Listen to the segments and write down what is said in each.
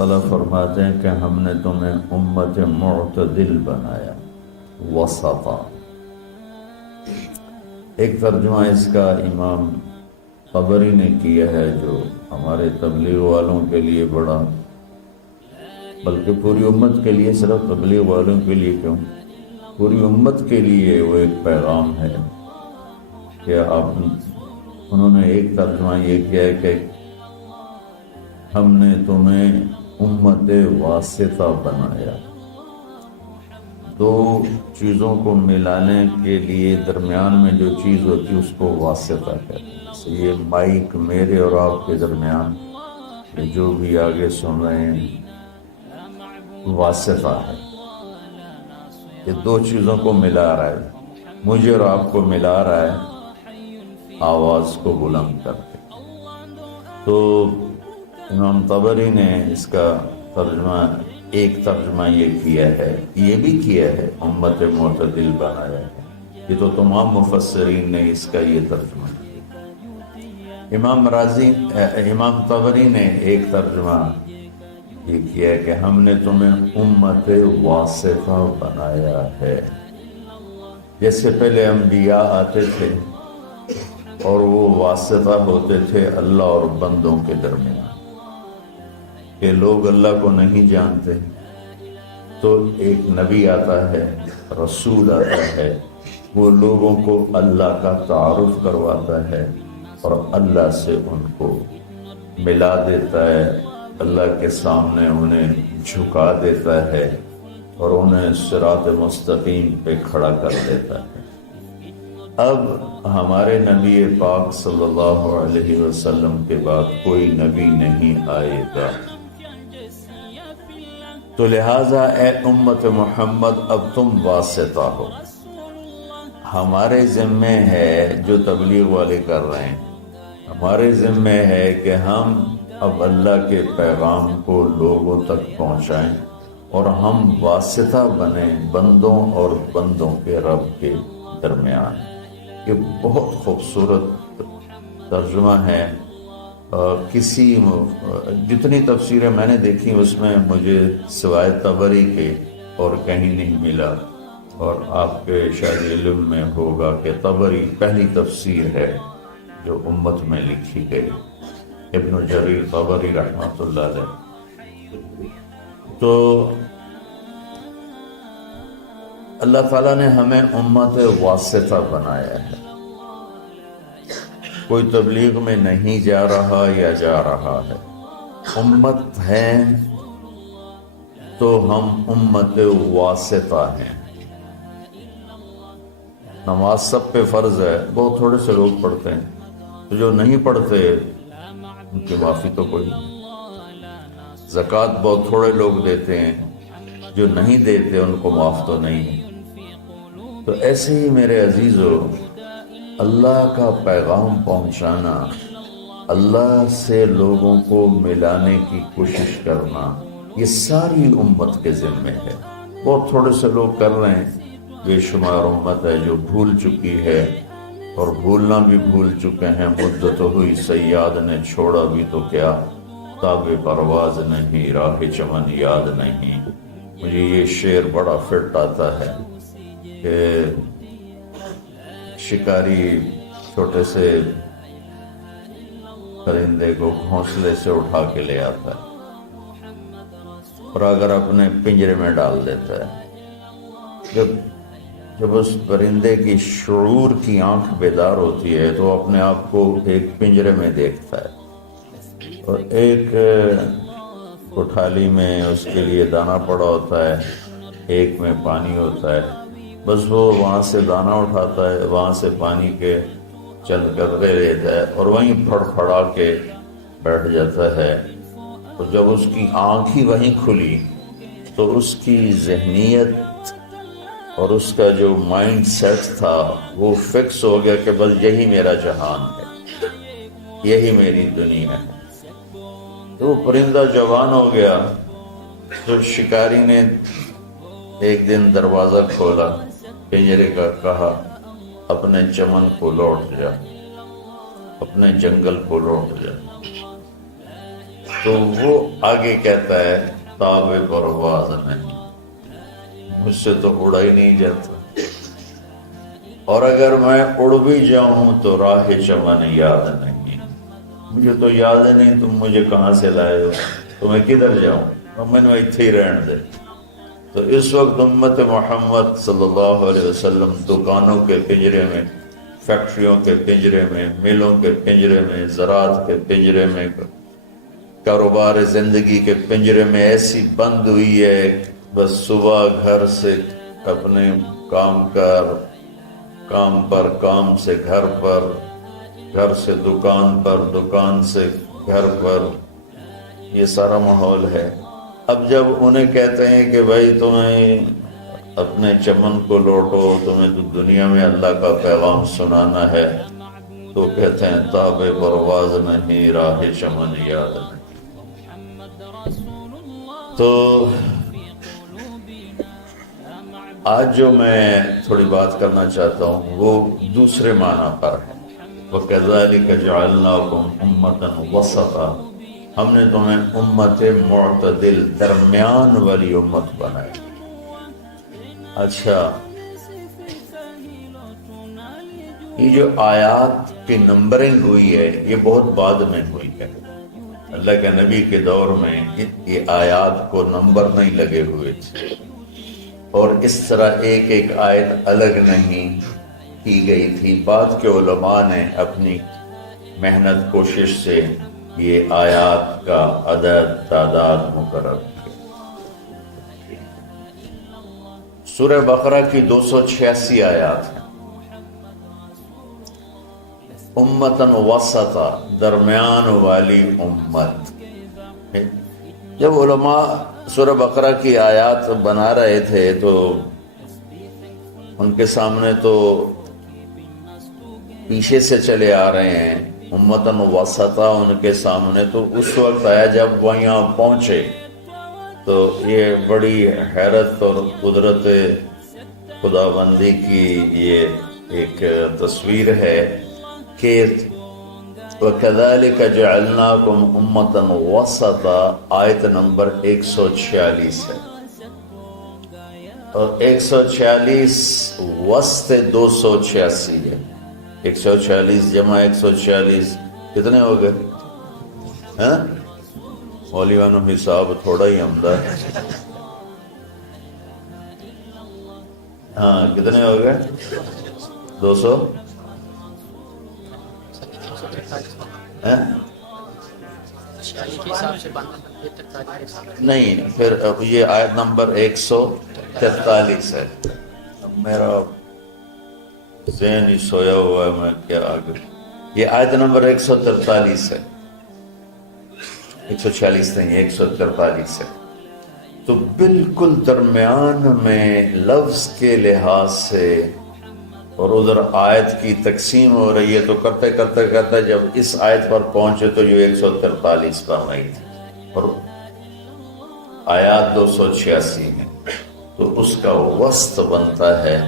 اللہ فرماتے ہیں کہ ہم نے تمہیں امت معتدل بنایا، وسطا۔ ایک ترجمہ اس کا امام طبری نے کیا ہے، جو ہمارے تبلیغ والوں کے لیے بڑا، بلکہ پوری امت کے لیے، صرف تبلیغ والوں کے لیے کیوں، پوری امت کے لیے وہ ایک پیغام ہے کہ انہوں نے ایک ترجمہ یہ کیا ہے کہ ہم نے تمہیں امت واسطہ بنایا۔ دو چیزوں کو ملانے کے لیے درمیان میں جو چیز ہوتی ہے اس کو واسطہ کہتے ہیں۔ جیسے یہ مائک میرے اور آپ کے درمیان، جو بھی آگے سن رہے ہیں، واسطہ ہے۔ یہ دو چیزوں کو ملا رہا ہے، مجھے اور آپ کو ملا رہا ہے آواز کو بلند کر کے۔ تو امام طبری نے اس کا ترجمہ، ایک ترجمہ یہ کیا ہے، یہ بھی کیا ہے امت معتدل بنایا ہے۔ یہ تو تمام مفسرین نے اس کا یہ ترجمہ کیا۔ امام طبری نے ایک ترجمہ یہ کیا ہے کہ ہم نے تمہیں امت واسطہ بنایا ہے۔ جیسے پہلے انبیاء آتے تھے اور وہ واسطہ ہوتے تھے اللہ اور بندوں کے درمیان، کہ لوگ اللہ کو نہیں جانتے تو ایک نبی آتا ہے، رسول آتا ہے، وہ لوگوں کو اللہ کا تعارف کرواتا ہے اور اللہ سے ان کو ملا دیتا ہے، اللہ کے سامنے انہیں جھکا دیتا ہے اور انہیں صراط مستقیم پہ کھڑا کر دیتا ہے۔ اب ہمارے نبی پاک صلی اللہ علیہ وسلم کے بعد کوئی نبی نہیں آئے گا، تو لہٰذا اے امت محمد اب تم واسطہ ہو۔ ہمارے ذمے ہے، جو تبلیغ والے کر رہے ہیں، ہمارے ذمے ہے کہ ہم اب اللہ کے پیغام کو لوگوں تک پہنچائیں اور ہم واسطہ بنیں بندوں اور بندوں کے رب کے درمیان۔ یہ بہت خوبصورت ترجمہ ہے۔ جتنی تفسیریں میں نے دیکھی اس میں مجھے سوائے طبری کے اور کہیں نہیں ملا، اور آپ کے شاید علم میں ہوگا کہ طبری پہلی تفسیر ہے جو امت میں لکھی گئی، ابن جریر طبری رحمۃ اللہ علیہ۔ تو اللہ تعالیٰ نے ہمیں امت واسطہ بنایا ہے۔ کوئی تبلیغ میں نہیں جا رہا یا جا رہا ہے، امت ہے تو ہم امت واسطہ ہیں۔ نماز سب پہ فرض ہے، بہت تھوڑے سے لوگ پڑھتے ہیں، تو جو نہیں پڑھتے ان کی معافی تو کوئی نہیں۔ زکوٰۃ بہت تھوڑے لوگ دیتے ہیں، جو نہیں دیتے ان کو معاف تو نہیں۔ تو ایسے ہی میرے عزیزو، اللہ کا پیغام پہنچانا، اللہ سے لوگوں کو ملانے کی کوشش کرنا، یہ ساری امت کے ذمے ہے۔ بہت تھوڑے سے لوگ کر رہے ہیں، بے شمار امت ہے جو بھول چکی ہے، اور بھولنا بھی بھول چکے ہیں۔ مدت ہوئی صیاد نے چھوڑا بھی تو کیا، تاب پرواز نہیں، راہ چمن یاد نہیں۔ مجھے یہ شعر بڑا فٹ آتا ہے کہ شکاری چھوٹے سے پرندے کو گھونسلے سے اٹھا کے لے آتا ہے اور اگر اپنے پنجرے میں ڈال دیتا ہے، جب اس پرندے کی شعور کی آنکھ بیدار ہوتی ہے تو اپنے آپ کو ایک پنجرے میں دیکھتا ہے، اور ایک کوٹھالی میں اس کے لیے دانہ پڑا ہوتا ہے، ایک میں پانی ہوتا ہے۔ بس وہ وہاں سے دانہ اٹھاتا ہے، وہاں سے پانی کے چند قطرے لیتا ہے اور وہیں پھڑ پھڑا کے بیٹھ جاتا ہے۔ اور جب اس کی آنکھ ہی وہیں کھلی تو اس کی ذہنیت اور اس کا جو مائنڈ سیٹ تھا وہ فکس ہو گیا کہ بس یہی میرا جہان ہے، یہی میری دنیا ہے۔ تو وہ پرندہ جوان ہو گیا، تو شکاری نے ایک دن دروازہ کھولا پنجرے کا، کہا اپنے چمن کو لوٹ جا، اپنے جنگل کو لوٹ جا۔ تو وہ آگے کہتا ہے تاب پرواز نہیں، مجھ سے تو اڑا ہی نہیں جاتا، اور اگر میں اڑ بھی جاؤں تو راہ چمن یاد نہیں، مجھے تو یاد نہیں تم مجھے کہاں سے لائے ہو، تو میں کدھر جاؤں، تو میں نے اتنے ہی رہن دے۔ تو اس وقت امت محمد صلی اللہ علیہ وسلم دکانوں کے پنجرے میں، فیکٹریوں کے پنجرے میں، ملوں کے پنجرے میں، زراعت کے پنجرے میں، کاروبار زندگی کے پنجرے میں ایسی بند ہوئی ہے، بس صبح گھر سے اپنے کام پر، کام سے گھر پر، گھر سے دکان پر، دکان سے گھر پر، یہ سارا ماحول ہے۔ اب جب انہیں کہتے ہیں کہ بھائی تمہیں اپنے چمن کو لوٹو، تمہیں تو دنیا میں اللہ کا پیغام سنانا ہے، تو کہتے ہیں تاب پرواز نہیں، راہ چمن یاد نہیں۔ تو آج جو میں تھوڑی بات کرنا چاہتا ہوں وہ دوسرے معنی پر ہے، وَكَذَلِكَ جَعَلْنَاكُمْ أُمَّةً وَسَطًا، ہم نے تمہیں امت معتدل، درمیان والی امت بنائی۔ اچھا، یہ جو آیات کی نمبرنگ ہوئی ہے یہ بہت بعد میں ہوئی ہے، اللہ کے نبی کے دور میں یہ آیات کو نمبر نہیں لگے ہوئے تھے، اور اس طرح ایک ایک آیت الگ نہیں کی گئی تھی۔ بعد کے علماء نے اپنی محنت کوشش سے یہ آیات کا عدد تعداد مقرر کی۔ سورہ بقرہ کی 286 آیات ہیں۔ امتاً وسطا، درمیان والی امت۔ جب علماء سورہ بقرہ کی آیات بنا رہے تھے تو ان کے سامنے تو پیچھے سے چلے آ رہے ہیں، امتاً وسطا ان کے سامنے تو اس وقت آیا جب وہ یہاں پہنچے تو یہ بڑی حیرت اور قدرت خداوندی کی یہ ایک تصویر ہے کہ وَكَذَلِكَ جَعَلْنَاكُمْ أُمَّةً وَسَطًا، آیت نمبر 146 ہے، اور 146 وسط 286 ہے۔ 146 جمع 146 کتنے ہو گئے؟ ہاں مولیانو حساب تھوڑا ہی عمدہ ہے۔ ہاں کتنے ہو گئے؟ 200 نہیں، پھر یہ آیت نمبر 143 ہے۔ میرا ذہن ہی سویا ہوا ہے، میں کیا آگے، یہ آیت نمبر 143 ہے، 146 نہیں 143 ہے۔ تو بالکل درمیان میں لفظ کے لحاظ سے، اور ادھر آیت کی تقسیم ہو رہی ہے، تو کرتے کرتے کرتے جب اس آیت پر پہنچے تو جو 143 پر نہیں تھی، اور آیات 286 ہیں، تو اس کا وسط بنتا ہے،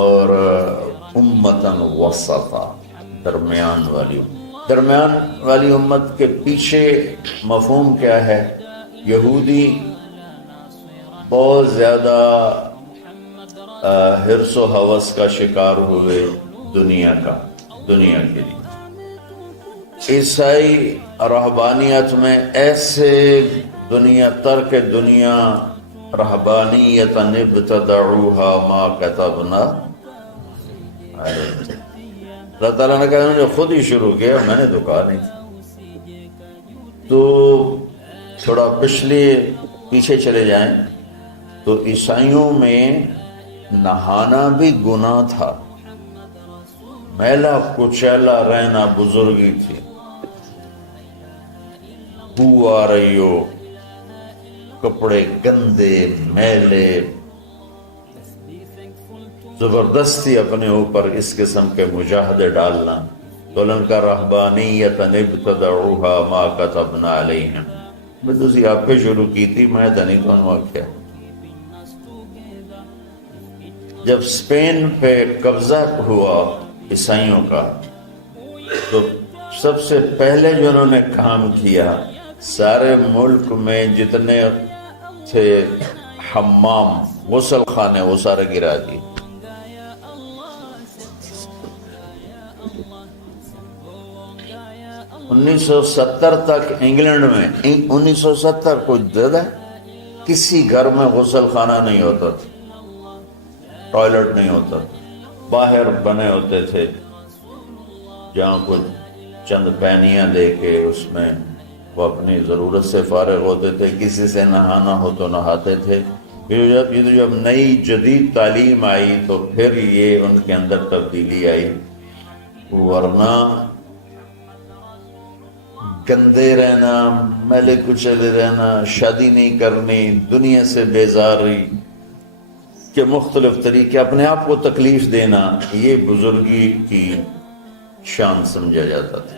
اور امتاً وسطا، درمیان والی امت کے پیچھے مفہوم کیا ہے؟ یہودی بہت زیادہ حرص و ہوس کا شکار ہوئے دنیا کے لیے، عیسائی رہبانیت میں ایسے دنیا ترک دنیا، رہبانیت ابتدعوها ما كتبنا، اللہ تعالیٰ نے کہا مجھے خود ہی شروع کیا، میں نے تو کہا نہیں تھا۔ تو تھوڑا پیچھے چلے جائیں تو عیسائیوں میں نہانا بھی گناہ تھا، میلا کچیلا رہنا بزرگی تھی، بو آ رہی ہو، کپڑے گندے میلے، زبردستی اپنے اوپر اس قسم کے مجاہدے ڈالنا، تو ان کا رہبانیت ابتدعوها ما كتبنا علیہم، میں تو اسی آپ پہ شروع کی تھی، میں تو نہیں کہوں کیا۔ جب اسپین پہ قبضہ ہوا عیسائیوں کا، تو سب سے پہلے جو انہوں نے کام کیا سارے ملک میں جتنے تھے حمام غسل خانے وہ سارے گرا دیے. 1970 تک انگلینڈ میں 1970 کچھ زیادہ کسی گھر میں غسل خانہ نہیں ہوتا تھا, ٹوائلٹ نہیں ہوتا تھا. باہر بنے ہوتے تھے جہاں کچھ چند پینیاں دے کے اس میں وہ اپنی ضرورت سے فارغ ہوتے تھے. کسی سے نہانا ہو تو نہاتے تھے. پھر جب نئی جدید تعلیم آئی تو پھر یہ ان کے اندر تبدیلی آئی, ورنہ گندے رہنا, میلے کچلے رہنا, شادی نہیں کرنی, دنیا سے بیزاری کے مختلف طریقے, اپنے آپ کو تکلیف دینا, یہ بزرگی کی شان سمجھا جاتا تھا.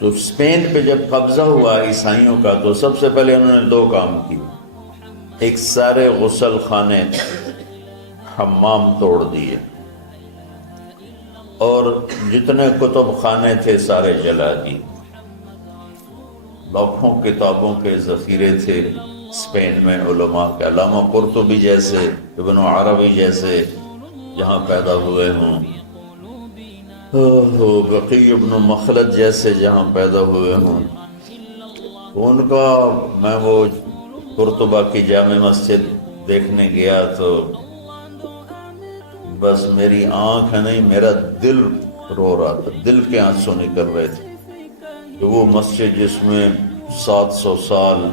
تو اسپین پہ جب قبضہ ہوا عیسائیوں کا تو سب سے پہلے انہوں نے 2 کام کیے. ایک سارے غسل خانے حمام توڑ دیے اور جتنے کتب خانے تھے سارے جلا دیے. لاکھوں کتابوں کے ذخیرے تھے اسپین میں علماء کے, علامہ قرطبی جیسے, ابن عربی جیسے جہاں پیدا ہوئے ہوں, بقی ابن مخلد جیسے جہاں پیدا ہوئے ہوں. ان کا میں وہ قرطبہ کی جامع مسجد دیکھنے گیا تو بس میری آنکھ نہیں میرا دل رو رہا تھا, دل کے آنسو نکل رہے تھے کہ وہ مسجد جس میں 700 سال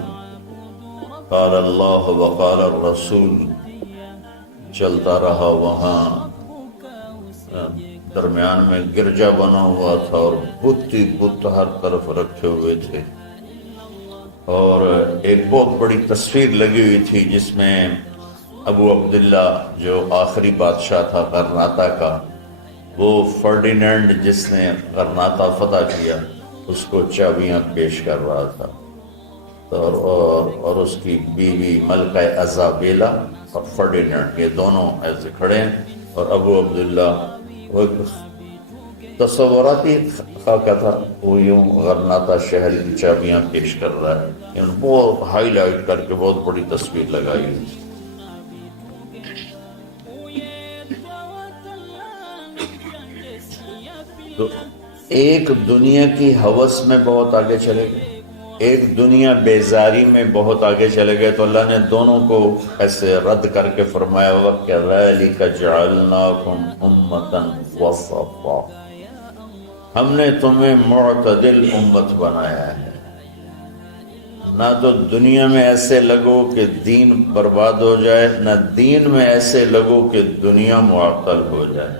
قال اللہ وقال الرسول چلتا رہا, وہاں درمیان میں گرجا بنا ہوا تھا اور بت ہی بت ہر طرف رکھے ہوئے تھے, اور ایک بہت بڑی تصویر لگی ہوئی تھی جس میں ابو عبداللہ جو آخری بادشاہ تھا غرناطہ کا, وہ فرڈینینڈ جس نے غرناطہ فتح کیا اس کو چابیاں پیش کر رہا تھا, اور اس کی بیوی ملکہ ازابیلا اور فرڈینینڈ یہ دونوں ایسے کھڑے ہیں, اور ابو عبداللہ وہ تصوراتی خاکہ تھا, وہ یوں غرناطہ شہر کی چابیاں پیش کر رہا ہے. بہت ہائی لائٹ کر کے بہت بڑی تصویر لگائی ہوئی. تو ایک دنیا کی ہوس میں بہت آگے چلے گئے, ایک دنیا بیزاری میں بہت آگے چلے گئے, تو اللہ نے دونوں کو ایسے رد کر کے فرمایا وَكَذَلِكَ جَعَلْنَاكُمْ أُمَّةً وَسَطًا, ہم نے تمہیں معتدل امت بنایا ہے. نہ تو دنیا میں ایسے لگو کہ دین برباد ہو جائے, نہ دین میں ایسے لگو کہ دنیا معطل ہو جائے.